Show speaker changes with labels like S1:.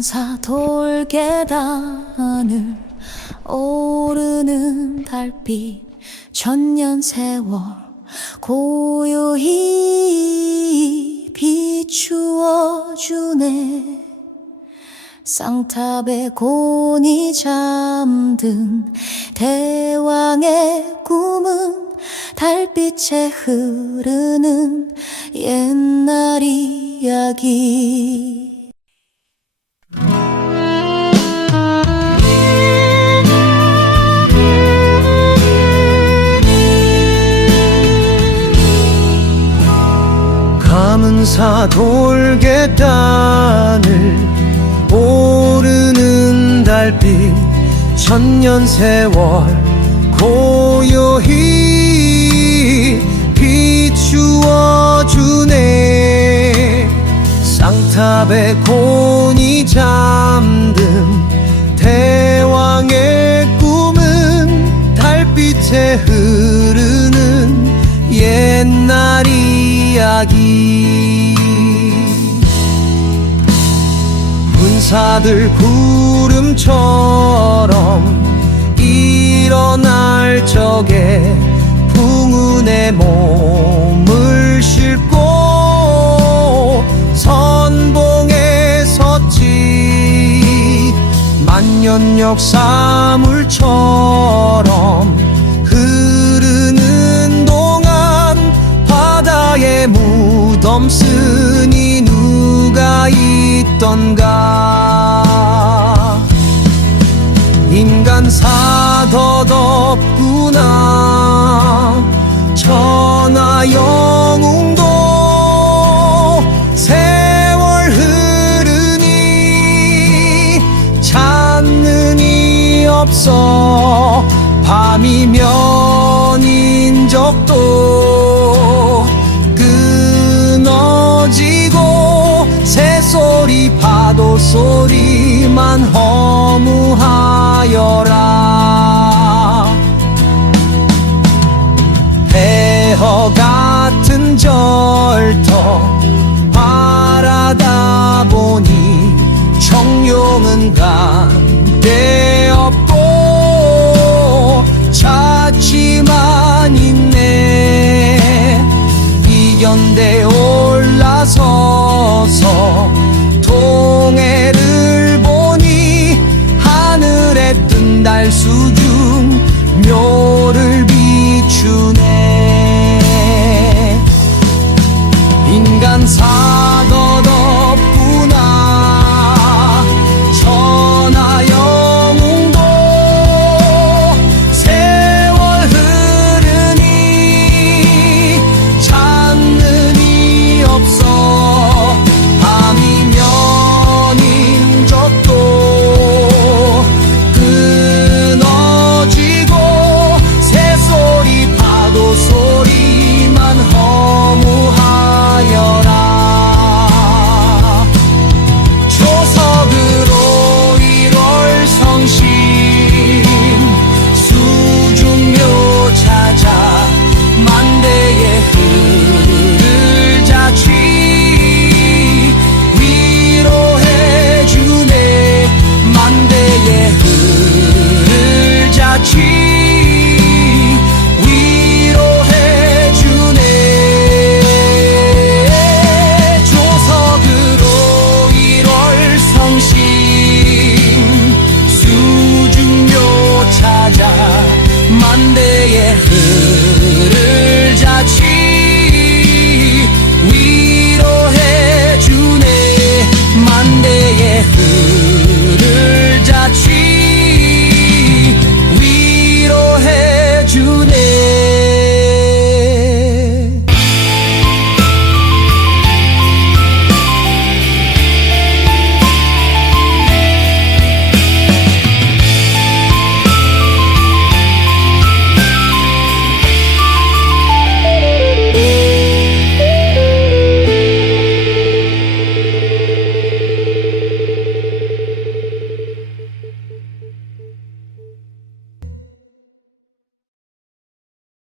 S1: 감사 돌계단을 오르는 달빛 천년 세월 고요히 비추어 주네. 쌍탑에 곤이 잠든 대왕의 꿈은 달빛에 흐르는 옛날 이야기
S2: 감은사 돌계단을 오르는 달빛 천년 세월 고요히 비추어 주네. 쌍탑에 곤이 잠든 대왕의 꿈은 달빛에 흐르는 옛날 이야기 군사들 구름처럼 일어날 적에 풍운에 몸을 싣고 선봉에 섰지 만년 역사물처럼 흐르는 동안 바다에 무덤 쓰니 누가 있던가 사더덥구나 천하 영웅도 세월 흐르니 찾는 이 없어 밤이면 인적도 끊어지고 새소리 파도 소리만 허무하여라 절터 바라다 보니 청룡은 간데 없고 자취만 있네. 이견대 올라서서 동해를 보니 하늘에 뜬 달 수중 만대의 흐